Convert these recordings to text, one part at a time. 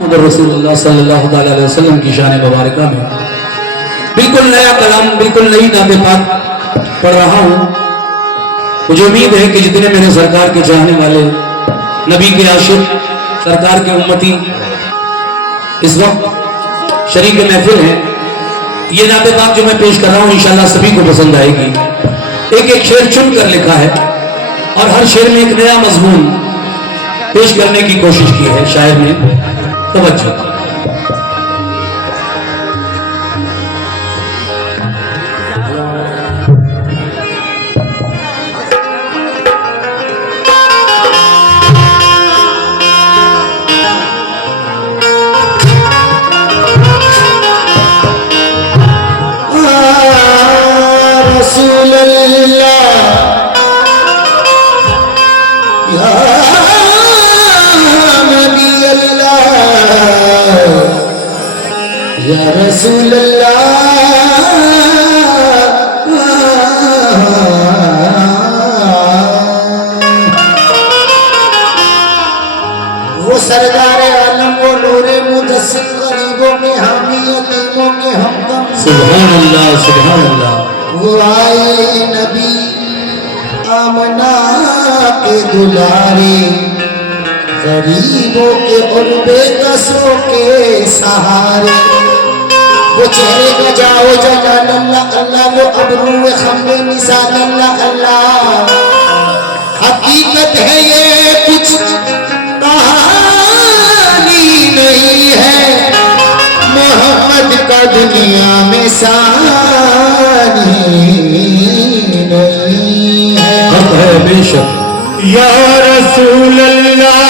रसूलुल्लाह सल्लल्लाहु अलैहि वसल्लम की शान मुबारका में बिल्कुल नया कलाम, बिल्कुल नई नाते पाक पढ़ रहा हूँ। मुझे उम्मीद है कि जितने मेरे सरकार के चाहने वाले, नबी के आशिक, सरकार के उम्मती इस वक्त शरीक महफिल हैं, ये नाते पाक जो मैं पेश कर रहा हूँ इंशाल्लाह सभी को पसंद आएगी। एक एक शेर चुन कर लिखा है और हर शेर में एक नया मजमून पेश करने की कोशिश की है शायर ने। तवज्जो। रसूल अल्लाह या नबी अल्लाह या रसूल अल्लाह वो सरदार आलम, वो नूरे मुदस्सिर, गरीबों के हामी, यतीमों के हमदम। सुभान अल्लाह, सुभान अल्लाह। वो आए नबी आमना के दुलारे, गरीबों के और बेकसों के सहारे। वो चेहरे का जाओ जलाल अल्लाह अल्लाह, वो अबरू खम्बे मिसाल अल्लाह अल्लाह। हकीकत है ये कुछ कहानी नहीं है, मोहम्मद का दुनिया में सानी नहीं है बेशक। या रसूल अल्लाह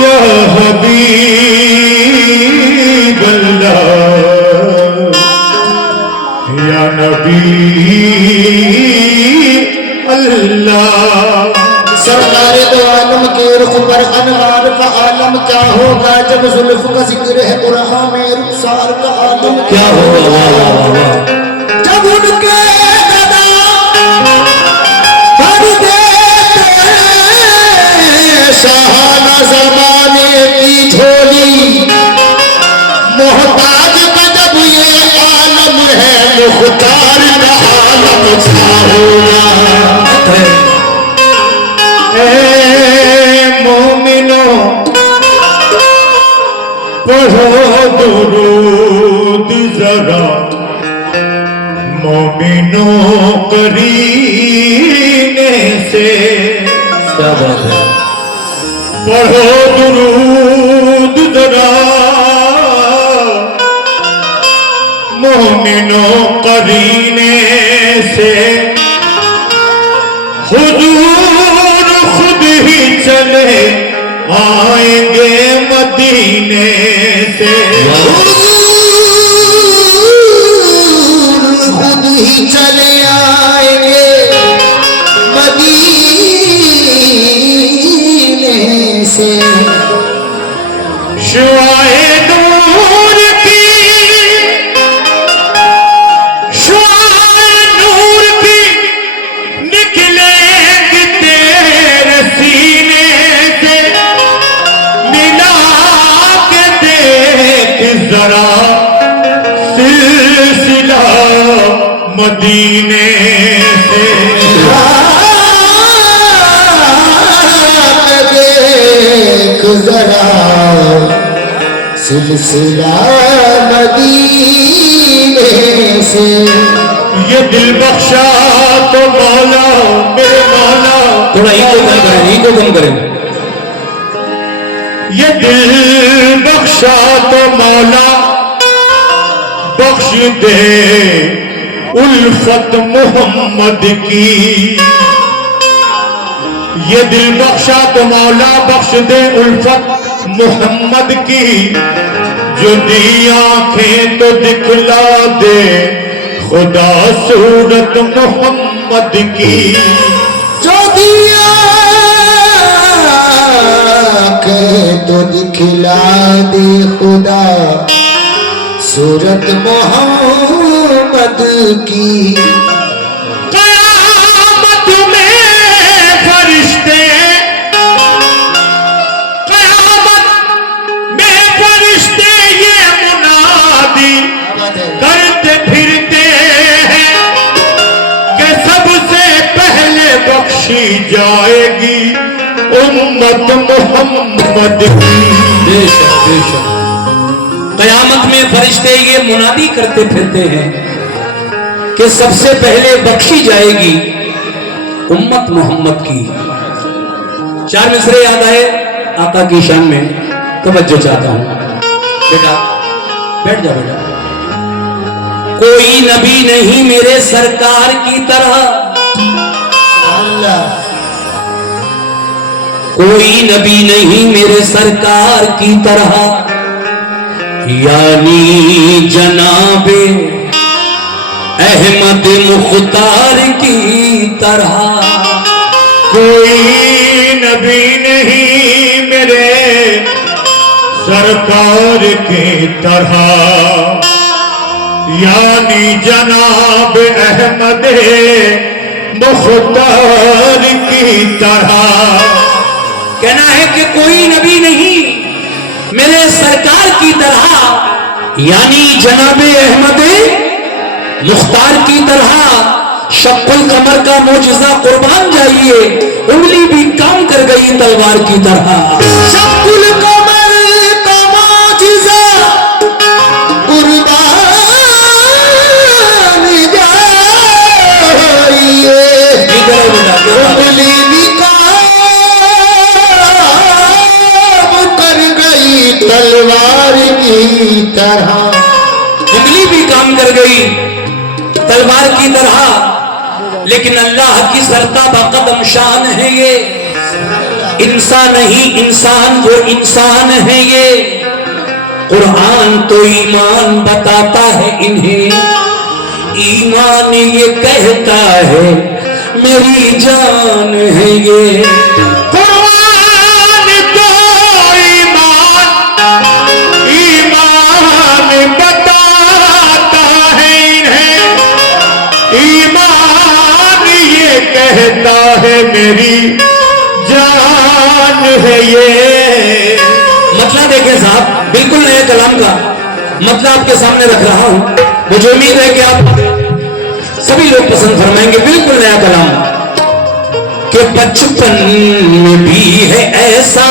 या हबीब अल्लाह या नबी अल्लाह। सरकार दो आलम के रुख पर अनवार का आलम क्या होगा जब जुल्फ का जिक्र है कुरान में, रुखसार का आलम क्या होगा? वाह वाह वाह वाह। जब उनके गदा भर देते सहाना जमाने की झोली, मोहताज का जब ये आलम है, मुख्तार का आलम क्या होगा। मोमिनो पढ़ो दुरूद जरा, मोमिनो करीने से। क्या बात है। पढ़ो दुरूद जरा, मोमिनो करीने से। हुजूर खुद ही चले आएंगे मदीने से। खुद ही चले आएंगे मदीने से। शुआए नूर की, शुआए नूर की निकलेंगी तेरे सीने से। मिला के देख जरा सिलसिला मदीने से। देख जरा सिलसिला मदीने से। ये दिल बख्शा तो मौला मेरे मौला। थोड़ा ईको कम करें, ईको कम करें। ये दिल बख्शा तो मौला बख्श दे उल्फत मोहम्मद की। ये दिल बख्शा तो मौला बख्श दे उल्फत मोहम्मद की। जो दी आंखें तो दिखला दे खुदा सूरत मोहम्मद की। जो दिया तो दिखला दे खुदा सूरत मोहम्मद की। कयामत में फरिश्ते जाएगी उम्मत मोहम्मद की। बेशक बेशक। कयामत में फरिश्ते ये मुनादी करते फिरते हैं कि सबसे पहले बख्शी जाएगी उम्मत मोहम्मद की। चार मिसरे याद आए आका की शान में, तवज्जो चाहता हूं। बेटा बैठ जा बेटा। कोई नबी नहीं मेरे सरकार की तरह, अल्लाह कोई नबी नहीं मेरे सरकार की तरह, यानी जनाबे अहमद मुख्तार की तरह। कोई नबी नहीं मेरे सरकार की तरह, यानी जनाब अहमद मुख्तार की तरह। कहना है कि कोई नबी नहीं मेरे सरकार की तरह, यानी जनाबे अहमद मुख्तार की तरह। शक्कुल कमर का मोजिजा कुर्बान जाइए, उंगली भी काम कर गई तलवार की तरह। शक्कुल कमर का मोजिजा कुर्बान जाइए, उंगली भी काम कर गई तलवार की तरह। उंगली भी काम कर गई तलवार की तरह। लेकिन अल्लाह की सरताबा कदम शान है ये, इंसान नहीं इंसान वो इंसान है ये। कुरान तो ईमान बताता है इन्हें, ईमान ये कहता है मेरी जान है ये। कुरान तो ईमान बताता है इन्हें, ईमान ये कहता है मेरी जान है ये। मतलब देखें साहब, बिल्कुल नए कलाम का मतलब आपके सामने रख रहा हूं। मुझे उम्मीद है कि आप सभी लोग पसंद फरमाएंगे। बिल्कुल नया कलाम कि बचपन में भी है ऐसा,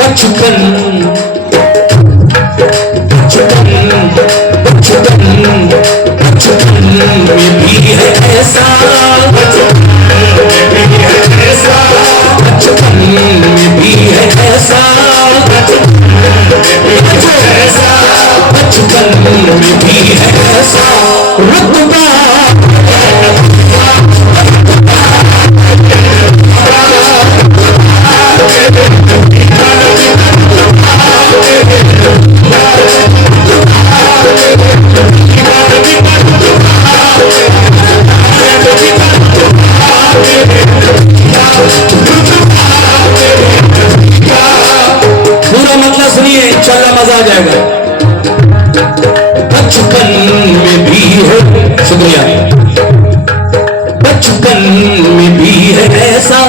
बचपन में भी है ऐसा, बचपन में भी है ऐसा, बचपन में भी है ऐसा, बचपन में भी है ऐसा रुतबा। पूरा मतलब सुनिए, इंशाल्लाह मजा आ जाएगा। बचपन में भी है, शुक्रिया, बचपन में भी है ऐसा,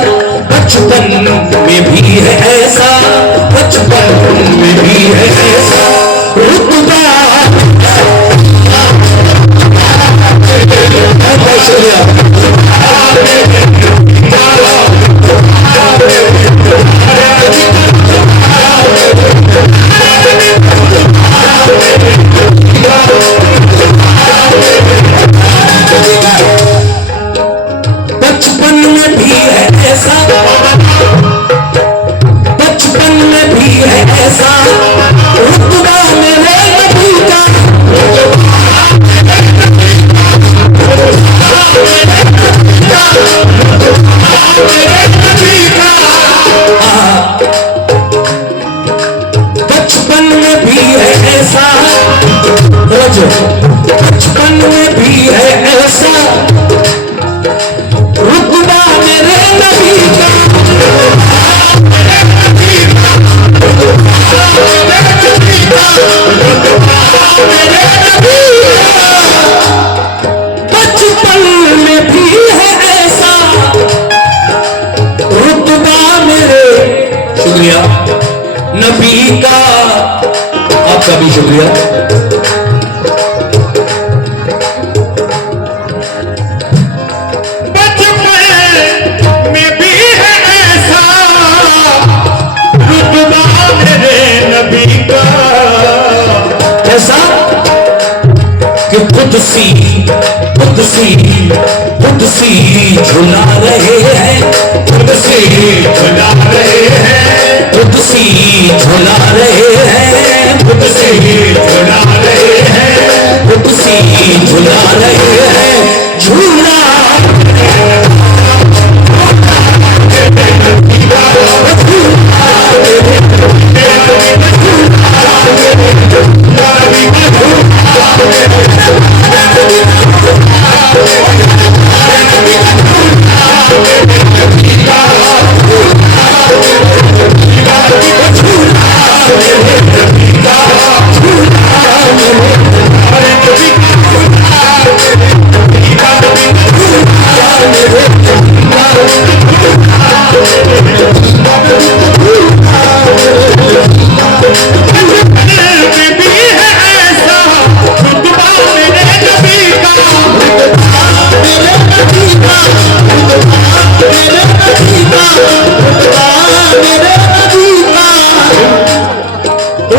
बचपन में भी है ऐसा, बचपन में भी है ऐसा रुतबा। बहुत शुक्रिया। बचपन में भी है ऐसा, बचपन में भी है ऐसा रुतबा मेरे नबी का। बचपन में भी है ऐसा, बचपन में भी है ऐसा रुतबा मेरे नबी का। भी शुक्रिया। बचपन में भी है ऐसा रुतबा मेरे नबी का, ऐसा कि कुदसी कुदसी कुदसी झुला रहे हैं, कुदसी झुला रहे हैं, कुदसी झुला रहे हैं, कुदसी झुला रहे हैं, कुदसी झुला रहे हैं, झूला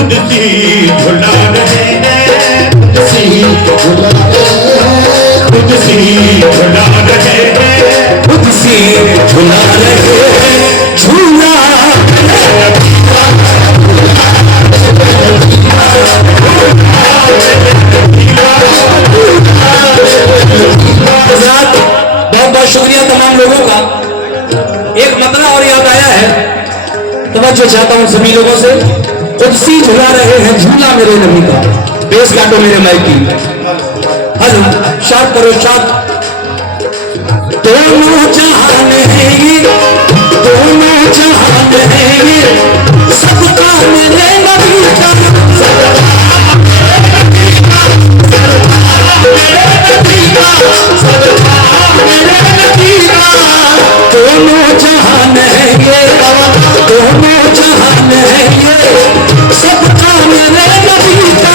कुदसी झुला रहे हैं, कुदसी झुला रहे हैं, कुदसी झुला रहे हैं, कुदसी झुला रहे हैं, झूला बहुत बहुत शुक्रिया तमाम लोगों का। एक मतला और याद आया है, तवज्जो चाहता हूं सभी लोगों से। कुदसी झुला रहे हैं झूला मेरे नबी का, बेस काटो मेरे माइक की, हल शाद करो शाद। दोनों जहान है ये, दोनों जहान है ये, सबका मेरे नबी का, दोनों जहान है ये, दोनों जहान है ये, सबका मेरे नबी का,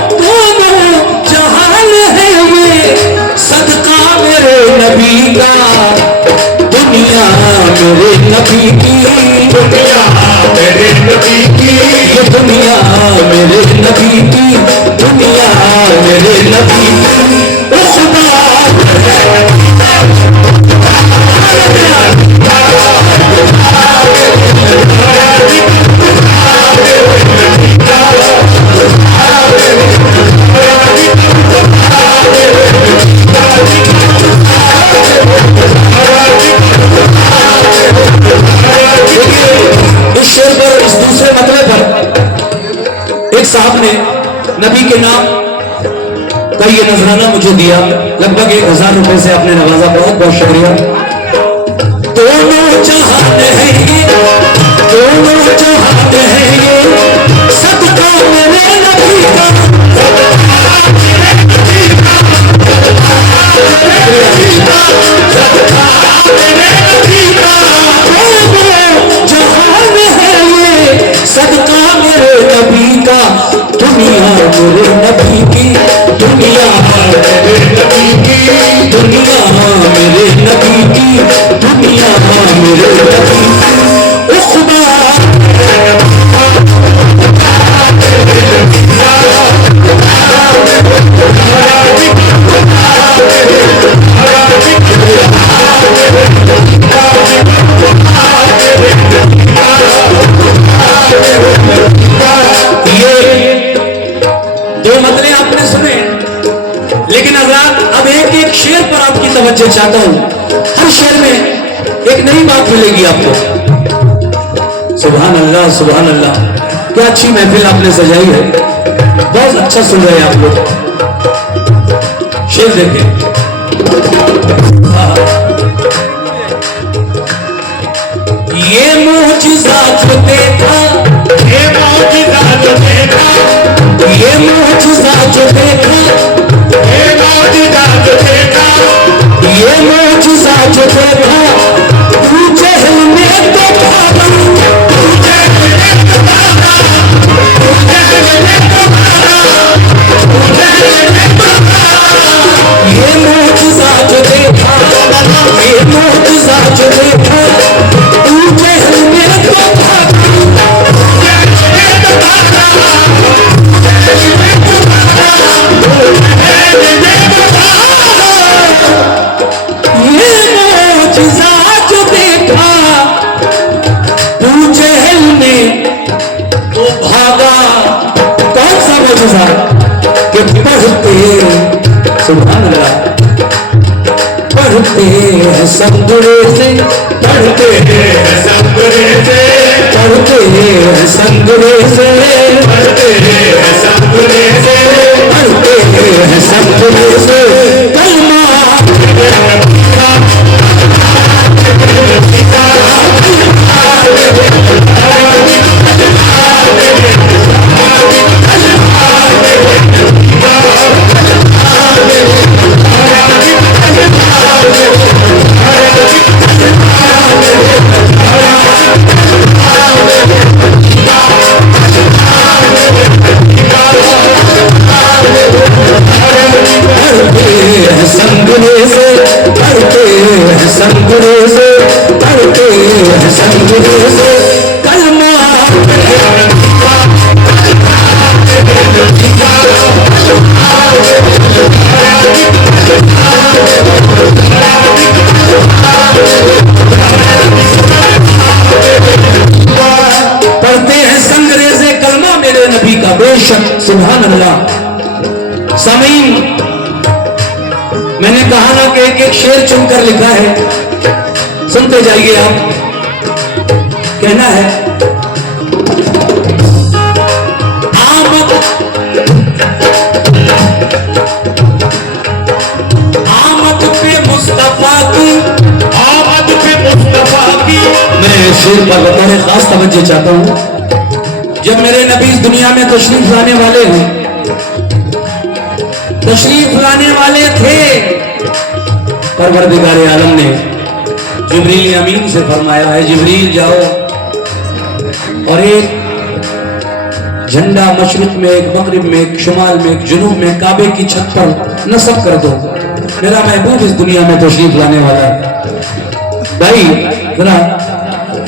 दोनों जहान है ये, सदका मेरे नबी का, दुनिया मेरे नबी की, दुनिया मेरे नबी की, ये दुनिया मेरे नबी की, दुनिया मेरे नबी की, खुदा इस शेर पर, इस दूसरे मतले पर एक साहब ने नबी के नाम का ये नजराना मुझे दिया, लगभग 1000 रुपए से आपने नवाजा, बहुत बहुत शुक्रिया। दोनों जहान है ये, दोनों जहान है ये, सबका मेरे नबी का, सदका मेरे नबी का, दुनिया मेरे नबी की, दुनिया मेरे नबी की, दुनिया मेरे नबी की, दुनिया मेरे नबी की, खुदा दो मतले आपने सुने, लेकिन हज़रात अब एक एक शेर पर आपकी तवज्जो चाहता हूं। हर शेर में एक नई बात मिलेगी आपको। सुभान अल्लाह सुभान अल्लाह, क्या अच्छी महफिल आपने सजाई है, बहुत अच्छा सुन रहे हैं आप लोग। शेर देखें, ये मोजिज़ा जो देखा, ये मौजिज़ा जो देखा, ये मोजिज़ा जो देखा, ये मौजिज़ा जो देखा, जो देखा तू जहल में तो भागा, ये मोजज़ा जो देखा, ये मोजज़ा जो देखा तू जहल में तो भागा, ये मोजज़ा जो देखा तू जहल में तो भागा। कौन सा मोजज़ा? कि पढ़ते सुभान अल्लाह, पढ़ते हैं संगरे से, पढ़ते हैं संगरे से, पढ़ते हैं संगरे से, पढ़ते हैं संगरे से, पढ़ते हैं संगरे से कलमा संगरे से, पढ़ते हैं संगरे से, पढ़ते हैं संगरे से कलमा पढ़ते हैं संगरे से कलमा मेरे नबी का बेशक। सुभान अल्लाह। सामीन, मैंने कहा ना कि एक एक शेर चुनकर लिखा है, सुनते जाइए आप। कहना है आमद आमद पे मुस्तफा की, आमद पे मुस्तफा की। मैं शेर पर बतौर खास तवज्जो चाहता हूं। जब मेरे नबी इस दुनिया में तशरीफ लाने वाले हैं, तशरीफ लाने वाले थे, परवरदिगार आलम ने जिब्रील अमीन से फरमाया है, जिब्रील जाओ और एक झंडा मशरिक में, एक मगरिब में, एक शुमाल में, एक जुनूब में काबे की छत पर नस्ब कर दो। मेरा महबूब इस दुनिया में तशरीफ लाने वाला है। भाई जरा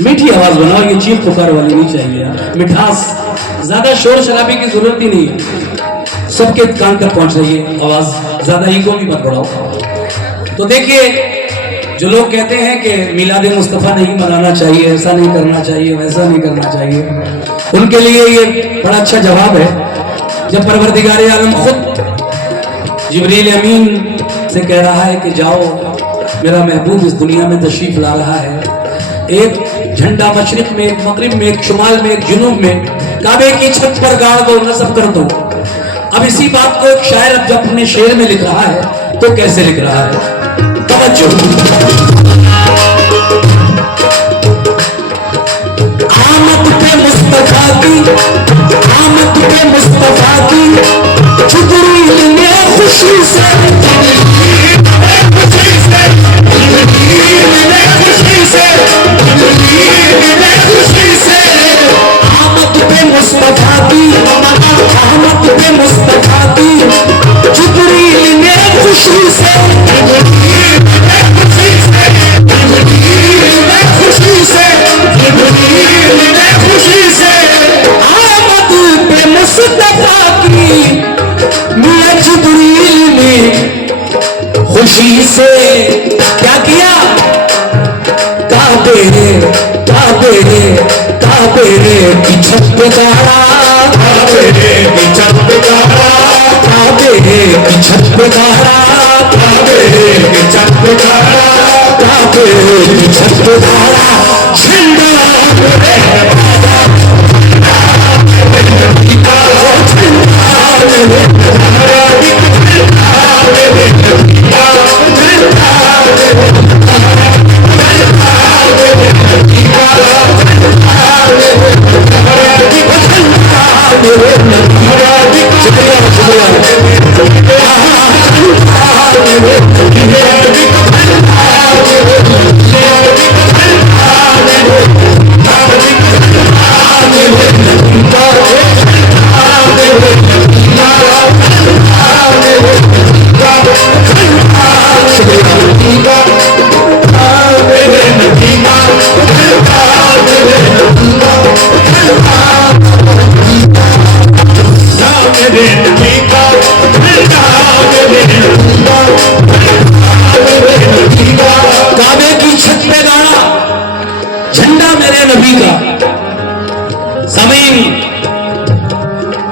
मीठी आवाज बनाओ, ये चीख पुकार वाली नहीं चाहिए यार, मिठास। ज्यादा शोर शराबी की जरूरत ही नहीं है, सबके कान तक पहुंच रही है आवाज, ज्यादा ईगो भी मत बढ़ाओ। तो देखिए, जो लोग कहते हैं कि मिलाद मुस्तफ़ा नहीं मनाना चाहिए, ऐसा नहीं करना चाहिए, वैसा नहीं करना चाहिए, उनके लिए ये बड़ा अच्छा जवाब है। जब परवरदिगार आलम खुद जिब्रील अमीन से कह रहा है कि जाओ, मेरा महबूब इस दुनिया में तशरीफ ला रहा है, एक झंडा मशरिक में, एक मगरिब में, एक शुमाल में, एक जुनूब में, काबे की छत पर गाड़ दो, नस्ब कर दो। अब इसी बात को एक शायर जब अपने शेर में लिख रहा है तो कैसे लिख रहा है? तवज्जो। आमद पे मुस्तफा की, आमद पे मुस्तफा की, जिब्रील ने खुशी से, खुशी से, खुशी से, खुशी से, आमद पे मुस्तफा की, आमद पे मुस्तफा की, जिब्रील ने खुशी से, खुशी से, खुशी से, खुशी से, आमद पे मुस्तफा की, मियां जिब्रील ने खुशी से क्या किया? काबे की छत पे गाड़ा, काबे की छत पे गाड़ा, काबे की छत पे गाड़ा, काबे की छत पे गाड़ा, काबे की छत पे गाड़ा, झंडा आमीन।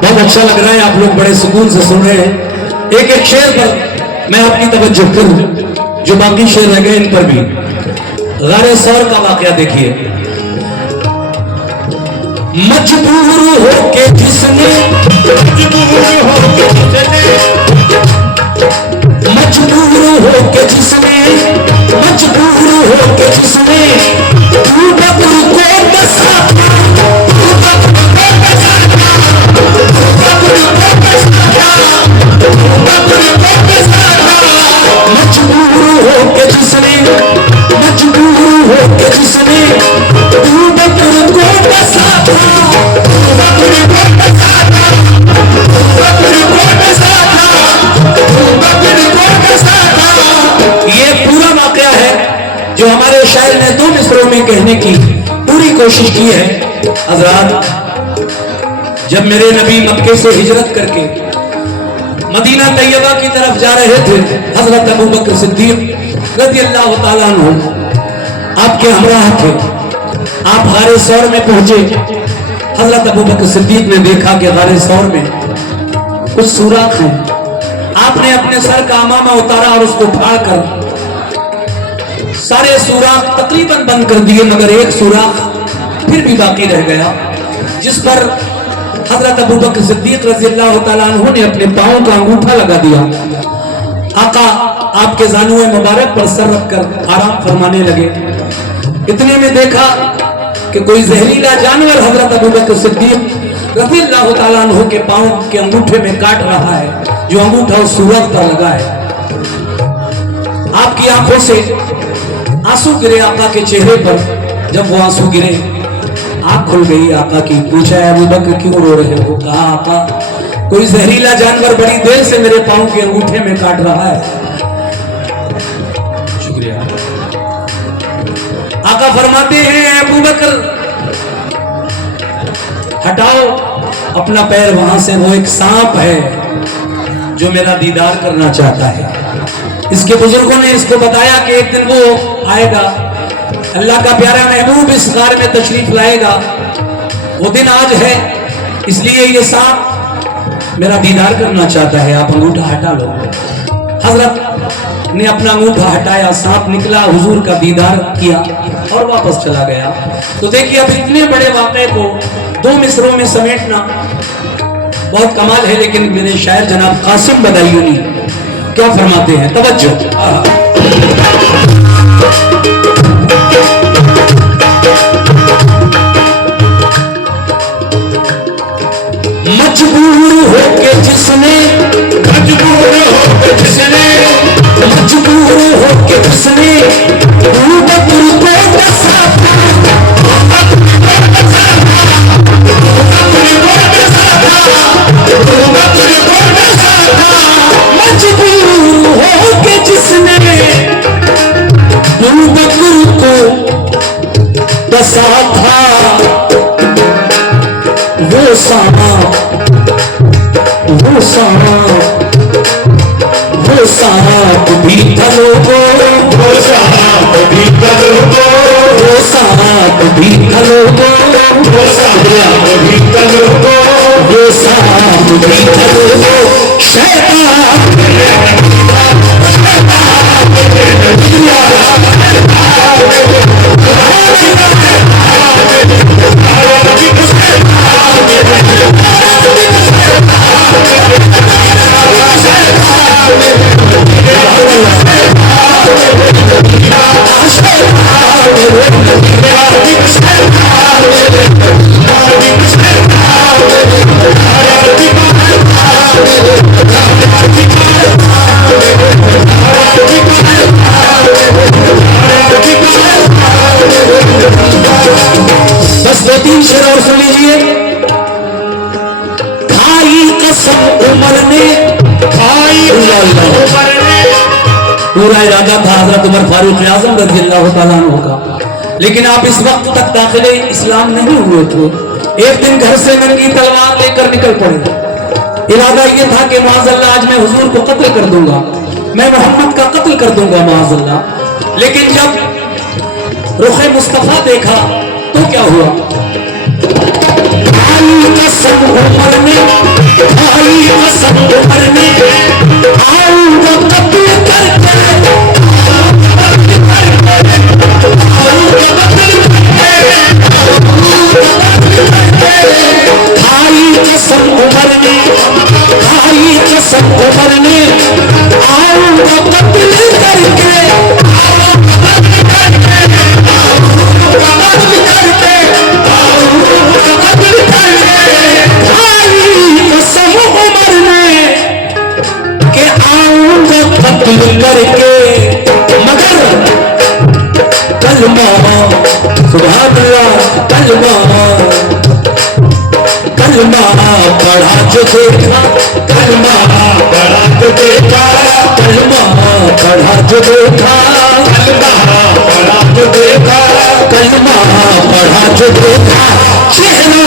बहुत अच्छा लग रहा है, आप लोग बड़े सुकून से सुन रहे हैं। एक एक शेर पर मैं आपकी तवज्जो करूं, जो बाकी शेर रह गए इन पर भी। गारे सौर का वाकया देखिए। मजबूर होके जिसने तू बकर को दसा जो हमारे शायर ने 2 मिसरों में कहने की पूरी कोशिश की है। हजरात, जब मेरे नबी मक्के से हिजरत करके मदीना तैयबा की तरफ जा रहे थे, हजरत अबू बकर सिद्दीक रज़ियल्लाहु ताला अन्हु आपके हमराह थे। आप गारे सौर में पहुंचे। हजरत अबू बकर सिद्दीक ने देखा कि गारे सौर में कुछ सुराख हैं। आपने अपने सर का अमामा उतारा और उसको फाड़ कर सारे सुराख तकरीबन बंद कर दिए, मगर एक सुराख फिर भी बाकी रह गया, जिस पर हजरत अबू बकर सिद्दीक रज़ियल्लाहु ताला अन्हु ने अपने पांव का अंगूठा लगा दिया। आका आपके जानुए मुबारक पर सर रखकर आराम फरमाने लगे। इतने में देखा कि कोई जहरीला जानवर हजरत अबू बकर सिद्दीक रज़ियल्लाहु ताला अन्हु के पांव के अंगूठे में काट रहा है, जो अंगूठा उस सूरज पर लगा है। आपकी आंखों से आंसू गिरे आका के चेहरे पर। जब वो आंसू गिरे, आंख खुल गई आका की। पूछा, अबू बकर क्यों रो रहे हो? कहा, आका कोई जहरीला जानवर बड़ी देर से मेरे पांव के अंगूठे में काट रहा है। शुक्रिया। आका फरमाते हैं, अबू बकर हटाओ अपना पैर वहां से, वो एक सांप है जो मेरा दीदार करना चाहता है। इसके बुजुर्गों ने इसको बताया कि एक दिन वो आएगा, अल्लाह का प्यारा महबूब इस गार में तशरीफ लाएगा। वो दिन आज है, इसलिए ये सांप मेरा दीदार करना चाहता है, आप अंगूठा हटा लो। हजरत ने अपना अंगूठा हटाया, सांप निकला, हुजूर का दीदार किया और वापस चला गया। तो देखिए, अब इतने बड़े वाक़े को 2 मिसरों में समेटना बहुत कमाल है। लेकिन मेरे शायर जनाब कासिम बदायूनी क्या फरमाते हैं, तवज्जो। मजबूर होके जिसने अबू बकर को दसा था, वो सांप भी था लोगों, वो सांप भी था लोगों, वो सांप भी था लोगों, वो सांप भी था लोगों, वो सांप भी था लोगों। शैतान बस 2-3 शेर और सुन लीजिए। खाई कसम उमर ने, पूरा इरादा था हजरत उमर फारूक आजम रज़ियल्लाहु ताला अन्हु का, लेकिन आप इस वक्त तक दाखिले इस्लाम नहीं हुए थे। एक दिन घर से नंगी तलवार लेकर निकल पड़े। इरादा यह था कि माज़अल्लाह आज मैं हुजूर को कत्ल कर दूंगा, मैं मोहम्मद का कत्ल कर दूंगा माज़अल्लाह। लेकिन जब रुखे मुस्तफा देखा तो क्या हुआ? कसम उमर में आऊंगा कत्ल करके, खाई कसम उमर ने, खाई कसम उमर ने आऊंगा कत्ल करके, कत्ल करके, मगर कलमा सुभान अल्लाह, कलमा कलमा पढ़ा जो देखा, कलमा पढ़ा जो देखा, कलमा पढ़ा जो देखा, कलमा पढ़ा जो देखा, कलमा पढ़ा जो देखा, चेहरा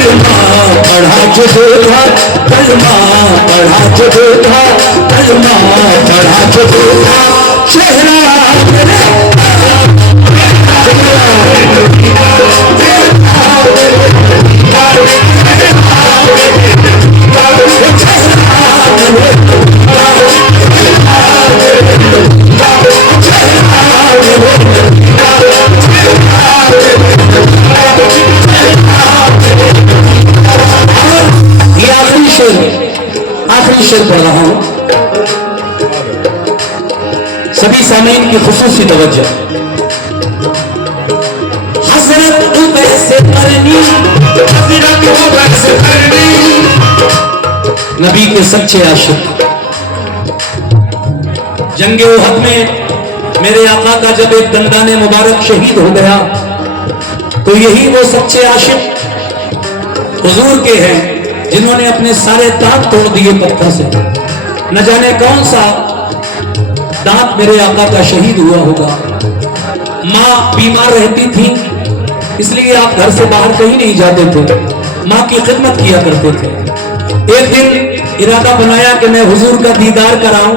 पढ़ा जो देखा, कलमा पढ़ा जो देखा, कलमा पढ़ा जो देखा, चेहरा आखिरी शेर पढ़ रहा हूं, सभी सामीन की खुसूसी तवज्जो। हजरत उवैस करनी, हजरत उवैस करनी, नबी के सच्चे आशिक। जंगे उहद में मेरे आका का जब एक दंदाने मुबारक शहीद हो गया तो यही वो सच्चे आशिक हुजूर के हैं जिन्होंने अपने सारे दांत तोड़ दिए पत्थर से। न जाने कौन सा दांत मेरे आका का शहीद हुआ होगा। माँ बीमार रहती थी इसलिए आप घर से बाहर कहीं नहीं जाते थे, माँ की खिदमत किया करते थे। एक दिन इरादा बनाया कि मैं हुजूर का दीदार कराऊं,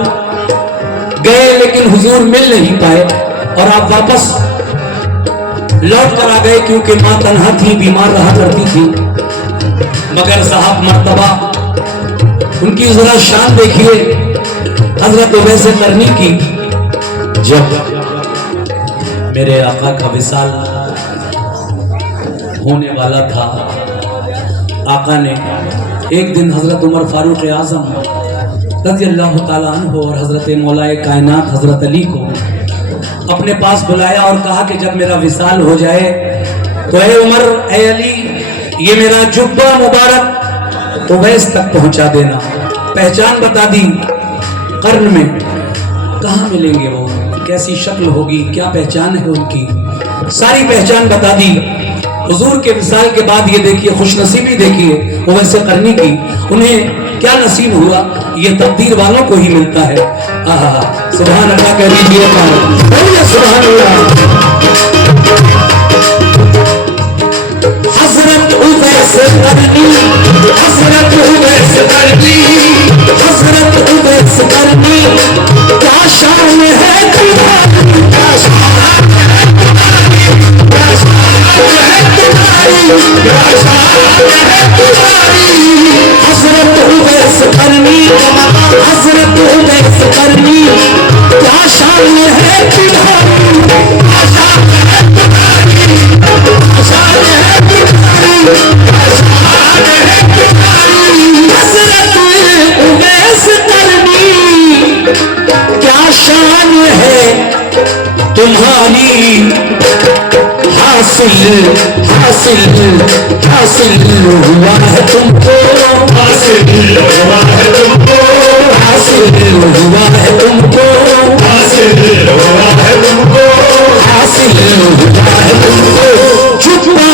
गए लेकिन हुजूर मिल नहीं पाए और आप वापस लौट कर आ गए क्योंकि माँ तन्हा थी, बीमार रहा करती थी। मगर साहब मर्तबा उनकी जरा शान देखिए हजरत उवैस करनी की। जब मेरे आका का विसाल होने वाला था, आका ने एक दिन हजरत उमर फारूक आजम रज़ी अल्लाह ताला अन्हु और हजरत मौलाए कायनात हजरत अली को अपने पास बुलाया और कहा कि जब मेरा विसाल हो जाए तो ऐ उमर, ऐ अली, ये मेरा जुब्बा मुबारक उवैस तक पहुंचा देना। पहचान बता दी कर्न में, कहाँ मिलेंगे वो, कैसी शक्ल होगी, क्या पहचान है उनकी, सारी पहचान बता दी। हुजूर के विसाल के बाद ये देखिए खुशनसीबी देखिए उवैस करनी की, उन्हें क्या नसीब हुआ, ये तकदीर वालों को ही मिलता है। सुभान अल्लाह कह दीजिए, सुभान अल्लाह। हजरत उवैस करनी, हजरत उवैस करनी, हजरत उवैस करनी, क्या शान है तुम्हारी, क्या शान है तुम्हारी, क्या शान है तुम्हारी, क्या शान है तुम्हारी। हजरत उवैस करनी, हजरत उवैस करनी, क्या शान है तुम्हारी, क्या शान है तुम्हारी, क्या शान है तुम्हारी, क्या शान है तुम्हारी। हजरत उवैस करनी, क्या शान है तुम्हारी। हासिल हासिल हासिल हुआ है तुमको, हासिल हुआ है तुमको, हासिल हुआ है तुमको, हासिल हुआ है तुमको, हासिल हुआ है तुमको। छुपा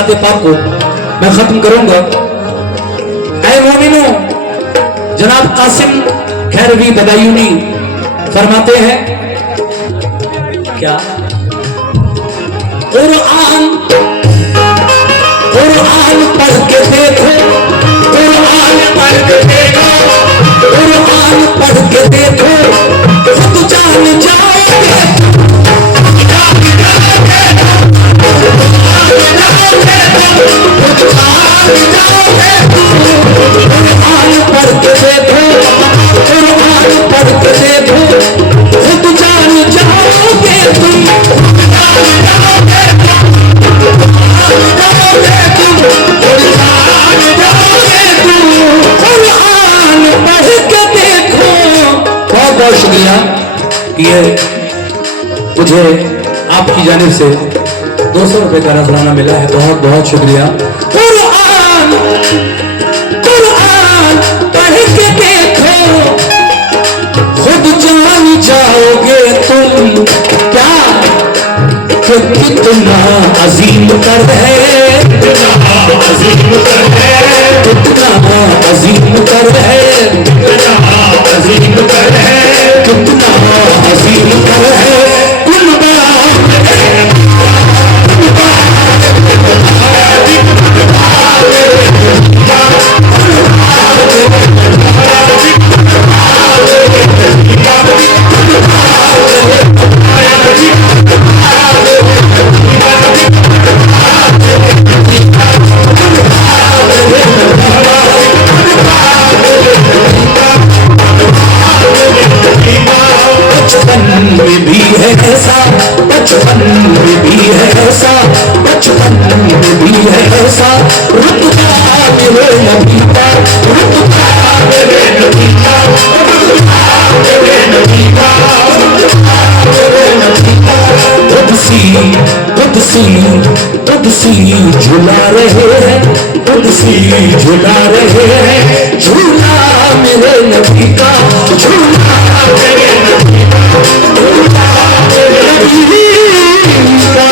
नाते पाक को मैं खत्म करूंगा। ऐ मोमिनो, जनाब कासिम खैरवी बदायूनी फरमाते हैं क्या? कुरान कुरान पढ़ के देखो, कुरान पढ़ के देखो, कुरान पढ़ के देखो, खुद जान जाओगे। कुरान पढ़ के देखो, कुरान पढ़ के देखो, खुद जान जाओगे तुम, कुरान पढ़ के देखो। बहुत बहुत शुक्रिया, ये मुझे आपकी जानिब से 200 रुपए का नजराना मिला है, बहुत बहुत शुक्रिया। कुरान कुरान पढ़ के देखो, खुद जान जाओगे तुम क्या कि कितना अजीम कर है, कितना अजीम कर है, कितना अजीम कर है, कितना अजीम कर है, कितना अजीम कर है। बचपन में भी है ऐसा, बचपन में भी है ऐसा, बचपन में भी है ऐसा, रुतबा मेरे नबी का, रुतबा मेरे नबी का, रुतबा मेरे नबी का, रुतबा मेरे नबी का। कुदसी कुदसी कुदसी झुला रहे हैं, कुदसी झुला रहे हैं, झूला मेरे नबी का, झूला मेरे नबी का, झूला मेरे नबी का।